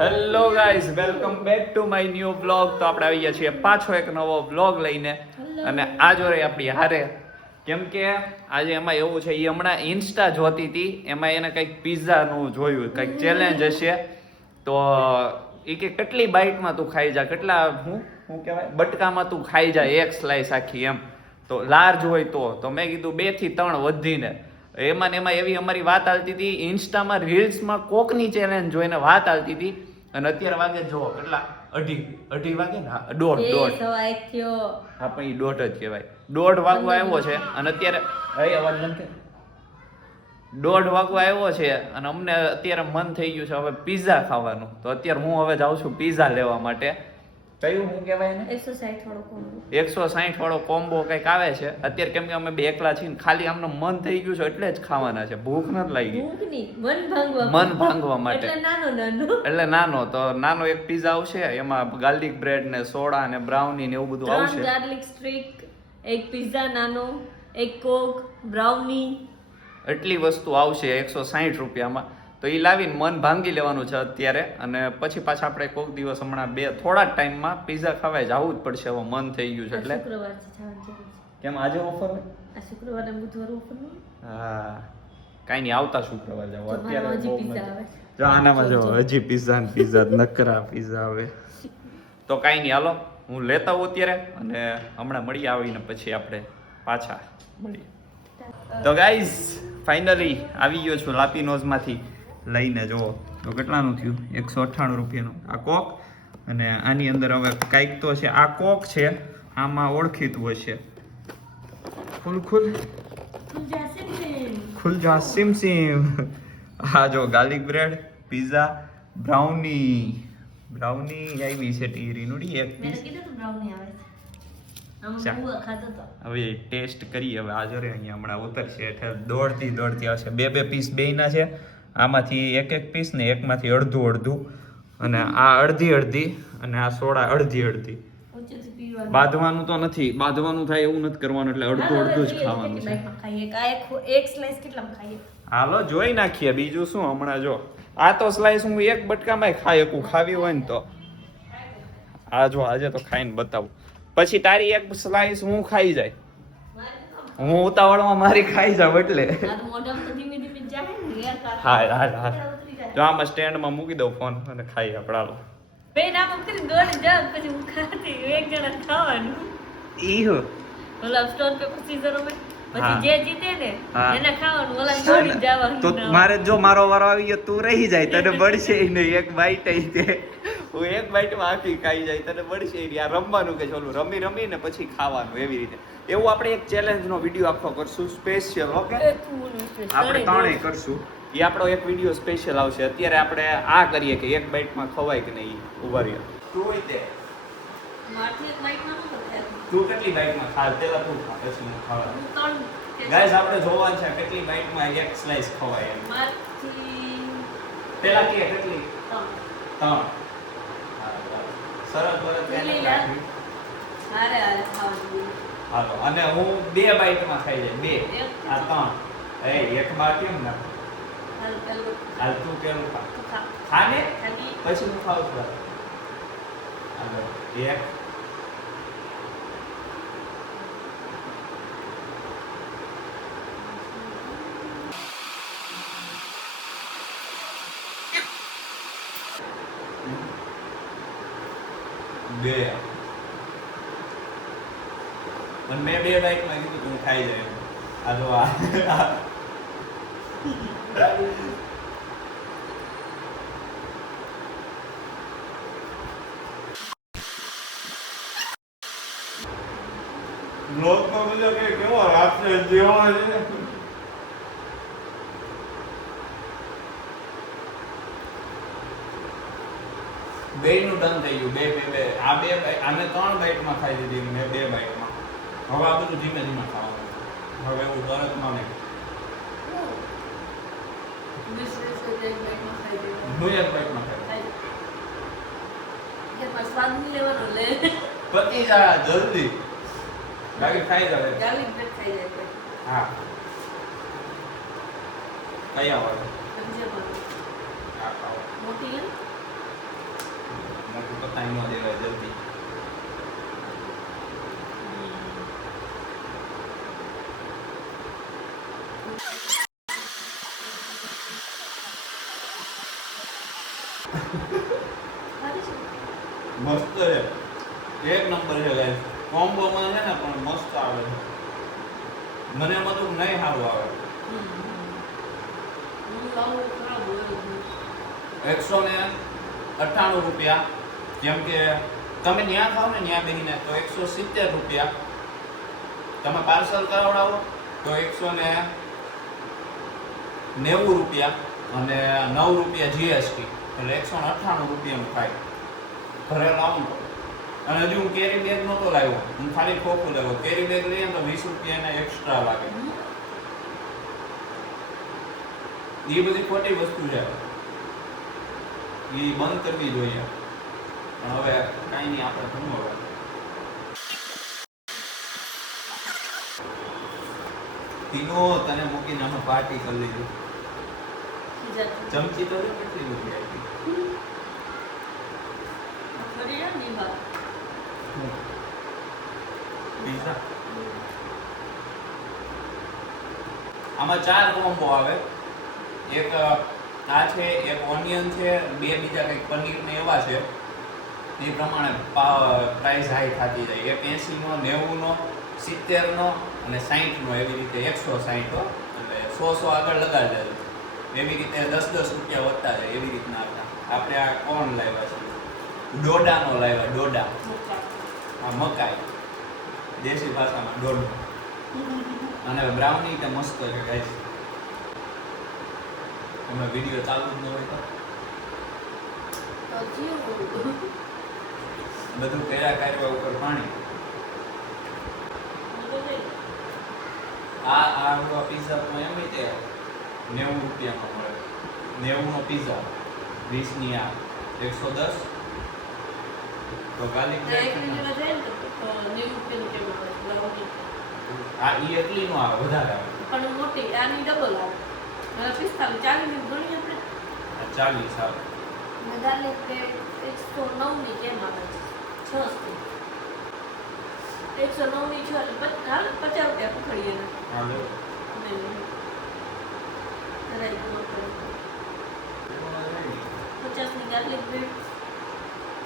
Hello guys, welcome back to my new blog. તો આપણે આવી ગયા છીએ પાછો એક નવો બ્લોગ લઈને. અને આ જોડે આપણી હારે, કેમ કે આજે એમાં એવું છે, એ હમણાં ઇન્સ્ટા જોતી હતી, એમાં એને કંઈક પિઝાનું જોયું, કંઈક ચેલેન્જ હશે. તો એ કે કેટલી બાઇટમાં તું ખાઈ જા, કેટલા શું કહેવાય, બટકામાં તું ખાઈ જા એક સ્લાઇસ આખી, એમ. તો લાર્જ હોય તો મેં કીધું 2 થી 3 વધીને. એમાં ને એમાં એવી અમારી વાત હાલતી હતી, ઇન્સ્ટામાં રીલ્સમાં કોકની ચેલેન્જ જોઈને વાત હાલતી હતી. અને અત્યારે વાગે જો કેટલા, અઢી વાગે ને, દોઢ હા પણ એ દોઢ જ કહેવાય, 1:30 વાગવા આવ્યો છે. અને અત્યારે અવાજ બંધ થઈ, 1:30 વાગવા આવ્યો છે. અને અમને અત્યારે મન થઈ ગયું છે હવે પીઝા ખાવાનું. તો અત્યારે હું હવે જાઉં છું પીઝા લેવા માટે. કયું શું કહેવાય ને, 160 વાળો કોમ્બો કંઈક આવે છે અત્યારે, કેમ કે અમે બે એકલા છીએ, ખાલી આમનું મન થઈ ગયું છે એટલે જ ખાવાના છે. ભૂખ નથી લાગી, મન ભાંગવા માટે. એટલે નાનો તો નાનો એક પીઝા આવશે, એમાં ગાર્લિક બ્રેડ ને સોડા ને બ્રાઉની ને એવું બધું આવશે. ગાર્લિક સ્ટ્રીક, એક પીઝા નાનો, એક કોક, બ્રાઉની, એટલી વસ્તુ આવશે 160 રૂપિયામાં. તો એ લાવીને મન ભાંગી લેવાનું છે અત્યારે. અને પછી પાછા આપણે કોઈક દિવસ હમણાં થોડા જ ટાઈમમાં પીઝા ખાવા જવું જ પડશે. હવે મન થઈ ગયું છે એટલે. કેમ આજે ઓફર હોય? આ શુક્રવારે બુધવારે ઓફર હોય. હા કાઈ નહીં, આવતા શુક્રવાર જાવ. અત્યારે હજી પીઝા આવે. જો આનામાં જો હજી પીઝા નકરા પીઝા આવે. તો કાઈ નહીં, હાલો હું લેતા હોઉં અત્યારે, અને હમણાં મળી આવીને પછી આપણે પાછા મળીએ. તો ગાઈઝ ફાઇનલી આવી ગયો છું લાપીનોઝમાંથી લઈને. જુઓ તો કેટલાનું થયું, 198 રૂપિયાનું આ કોક. અને આની અંદર હવે કાંઈક તો છે, આ કોક છે, આમાં ઓળખીતું હશે. ખુલ જા સિમ સિમ. હા જો ગાર્લિક બ્રેડ, પીઝા, બ્રાઉની આવી છે ટીરીનુડી એક પીસ. હવે ટેસ્ટ કરીએ. હવે આ જો રે અહીંયા હમણાં ઉતરશે એટલે દોડતી આવશે. બે પીસ બેયના છે, આમાંથી એક પીસ ને એકમાંથી અડધું. અને આ અડધી અને આ સોડા અડધી. બાંધવાનું તો નથી, બાંધવાનું થાય એવું નથી કરવાનું, એટલે અડધું જ ખાવાનું છે. હાલો જોઈ નાખીએ, બીજું શું. હમણાં જો આ તો સ્લાઈસ હું એક બટકામાં ખાઈ શકું, ખાવી હોય ને તો. આ જો આજે તો ખાઈને બતાવું, પછી તારી એક સ્લાઈસ હું ખાઈ જાય, હું ઉતાવળમાં મારી ખાઈ જાવ એટલે. હા જો આમાં સ્ટેન્ડમાં મૂકી દઉં ફોન અને ખાઈ આપણે. હાલો તો મારે જો મારો વારો આવી ગયો, તું રહી જાય, તને બળશે નહીં. એક બાઈટ હું એક બાઈટમાં આખી ખાઈ જાય, તને બળશે નહીં. આ રમવાનું કે ચોલું રમી ને પછી ખાવાનું, એવી રીતે. એવું આપણે એક ચેલેન્જનો વિડીયો આખો કરશું સ્પેશિયલ. ઓકે, આપણે ત્રણેય કરશું. એ આપણો એક વિડીયો સ્પેશિયલ આવશે. અત્યારે આપણે આ કરીએ કે એક બાઈટમાં ખવાય કે નહીં. ઉભા રહ્યો તું હોય તે, તું કેટલી બાઈટમાં ખા, પેલા તું ખા પછી હું ખાવા. ગાઈસ આપણે જોવાનું છે કેટલી બાઈટમાં એક સ્લાઈસ ખવાય એમ. પેલા કે કેટલી? 3. સરસ બરત હાલો. અને હું 2 બાઈટમાં ખાઈ જાય. 2 આ 3 એક બાર કેમ ના હાલ. તું પેલું ખા ને પછી હું ખાઉં છું. હાલો 1 2 અને મેં 2 બાઈટમાં કીધું તું ખાઈ જાય. હાલો આ બ્લોગ તો બધો કેવો આપશે જેવો છે. બેયનું ડન થઈ ગયું. બે આ 2 બાઈટ, આમે 3 બાઈટમાં ખાઈ દીધી, મેં 2 બાઈટમાં. હવે આ બધું ધીમે ખાવાનું. હવે એવું તરતમાં નહીં. હું 1 બાઈટમાં ખાઈ પતી જા જલ્દી. ગાડી ખાઈ જાવે. ગાર્લિક બ્રેડ ખાઈ જાય. હા કયા વાળો? આ ખાઓ. મોટી મસ્ત છે, એક નંબર છે ગાઈસ. કોમ્બોમાં છે ને પણ મસ્ત આવે છે. મને એમાં તો નહીં સારું આવે. 198 રૂપિયા. જેમ કે તમે ત્યાં ખાઓ ને ત્યાં બેસીને તો 170 રૂપિયા. તમે પાર્સલ કરાવડાવો તો 190 રૂપિયા અને 9 રૂપિયા જીએસટી, એટલે 198 રૂપિયાનું થાય. ઘરે લાવું તો. અને હજુ હું કેરી બેગ નહોતો લાવ્યો, હું ખાલી ખોખું લાવ્યો. કેરી બેગ લઈએ તો 20 રૂપિયા એના એક્સ્ટ્રા લાગે. એ બધી ખોટી વસ્તુ છે, એ બંધ કરવી જોઈએ. પણ હવે કાંઈ નહીં, આપણે શું હવે. તીનો તને મૂકીને અમે પાર્ટી કરી લીધી. ચમચી તો કેટલી રૂપિયા આપી? પિઝા આમાં 4 કોમ્બો આવે. એક આ છે, એક ઓનિયન છે, 2 બીજા કંઈક પનીર ને એવા છે. એ પ્રમાણે પ્રાઇસ હાઈ થતી જાય. એક 80 નો, 90 નો, 70 નો અને 60 નો, એવી રીતે 160 એટલે 100 આગળ લગાડી દેજો. એવી રીતે 10 રૂપિયા વધતા જાય. એવી રીતના આપણે આ કોર્ન લાવ્યા છે, ડોડાનો લાવ્યા, ડોડા. આ મકાઈ, દેશી ભાષામાં ડોડો. અને બ્રાઉની તે મસ્ત છે ગાઈસ. તમે વિડિયો ચાલુ જ ન હોય તો બધું કર્યા કરવા ઉપર પાણી. આ પિઝા તો એમ તે 90 રૂપિયામાં મળે. 90 નો પિઝા, 20 ની આ 110. તો ગાર્લિક આ ઈ એટલી નો આવે, વધારે આવે. પણ મોટી આની ડબલ આવે. 45 40 ની ગણી આપણે. આ 40 આવે. ગાર્લિક બ્રેડ 109 ની કેમ આવે છે? 6 ની 109 ની 6 એટલે 50 રૂપિયા પકડીએ ને. હા લો. રાઈટ નો 50 ની ગાર્લિક બ્રેડ,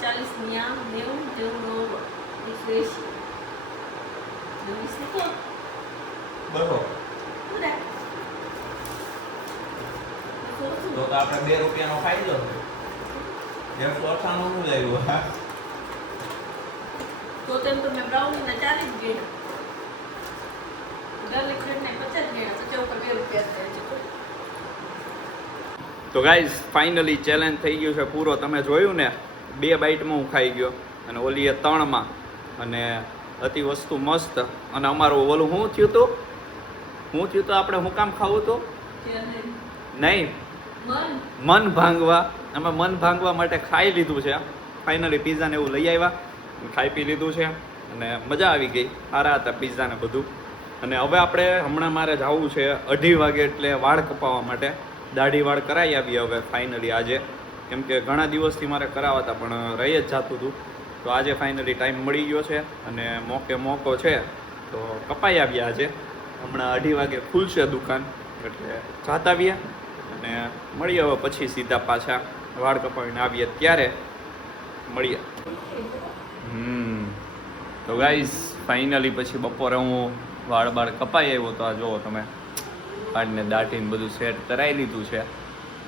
40 ની આ, 90 નો 180. બરોબર. તો આપણે 2 રૂપિયાનો ફાયદો છે. 198 નું લાવ્યું. હા, તો તેમ તો મેં બ્રાઉની ના 40 ગણ્યા, ગાર્લિક બ્રેડ ને 50 ગણ્યા, તો ઉપર 2 રૂપિયા થાય છે. તો ગાઈઝ ફાઇનલી ચેલેન્જ થઈ ગયું છે પૂરો. તમે જોયું ને, 2 બાઈટમાં હું ખાઈ ગયો અને ઓલી 3 માં. અને અતિ વસ્તુ મસ્ત. અને અમારું ઓલું શું થયું હતું આપણે શું કામ ખાવું હતું? નહીં, મન ભાંગવા. અમે મન ભાંગવા માટે ખાઈ લીધું છે. ફાઇનલી પિઝા ને એવું લઈ આવ્યા, ખાઈ પી લીધું છે અને મજા આવી ગઈ. સારા હતા પિઝા ને બધું. અને હવે આપણે હમણાં મારે જવું છે 2:30 વાગે, એટલે વાળ કપાવવા માટે. દાઢી વાળ કરાવી આવીએ હવે ફાઇનલી આજે. કેમ કે ઘણા દિવસથી મારે કરાવતા પણ રહી જ જતું હતું. તો આજે ફાઇનલી ટાઈમ મળી ગયો છે અને મોકો છે તો કપાઈ આવ્યા આજે. હમણાં 2:30 વાગે ખુલશે દુકાન, એટલે જાતા આવીએ અને મળીએ હવે પછી સીધા પાછા વાળ કપાવીને આવીએ ત્યારે મળીએ. તો ગાઈઝ ફાઇનલી પછી બપોરે હું વાળ કપાઈ આવ્યો તો આ જુઓ તમે, વાળને દાઢીને બધું સેટ કરાવી લીધું છે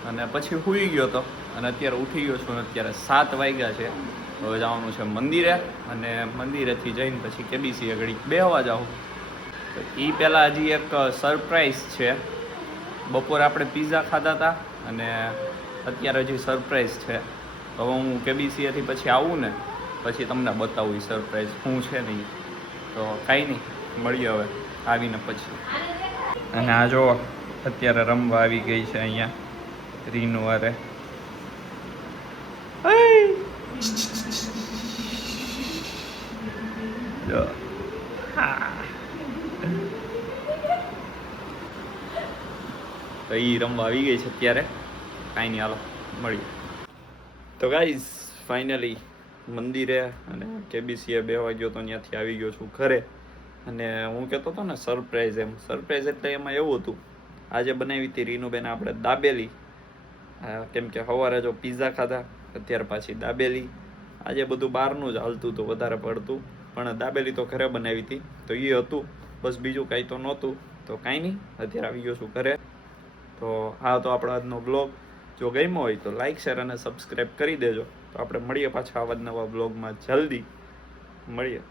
અને પછી સૂઈ ગયો હતો અને અત્યારે ઉઠી ગયો છું. અત્યારે 7 વાગ્યા છે. હવે જવાનું છે મંદિરે અને મંદિરેથી જઈને પછી કેબીસી ઘડીક બેહવા જાઉં. તો એ પહેલાં હજી એક સરપ્રાઈઝ છે. બપોરે આપણે પિઝા ખાધા હતા અને અત્યારે હજી સરપ્રાઈઝ છે. તો હવે હું કેબીસીએથી પછી આવું ને પછી તમને બતાવું એ સરપ્રાઈઝ શું છે નહીં. તો કાંઈ નહીં, મળીએ હવે આવીને પછી. અને આ જો અત્યારે રમવા આવી ગઈ છે અહીંયા રીનુ વારે. જો તો એ રમવા આવી ગઈ છે અત્યારે. કાંઈ નહીં, હાલો મળીએ. તો ગાઈઝ ફાઇનલી મંદિરે અને કેબીસીએ બેહવા ગયો તો ત્યાંથી આવી ગયો છું ઘરે. અને હું કહેતો હતો ને સરપ્રાઈઝ, સરપ્રાઈઝ એટલે એમાં એવું હતું, આજે બનાવી હતી રીનુબેન આપણે દાબેલી. કેમ કે સવારે જો પિઝા ખાધા, અત્યારે પાછી દાબેલી. આજે બધું બહારનું જ હાલતું હતું વધારે પડતું, પણ દાબેલી તો ઘરે બનાવી હતી તો એ હતું, બસ બીજું કાંઈ તો નહોતું. તો કાંઈ નહીં, અત્યારે આવી ગયો છું ઘરે. તો હા, તો આપણો આજનો બ્લોગ જો ગમ્યો હોય તો લાઈક શેર અને સબસ્ક્રાઈબ કરી દેજો. તો આપણે મળીએ પાછા આવા જ નવા બ્લોગમાં, જલ્દી મળીએ.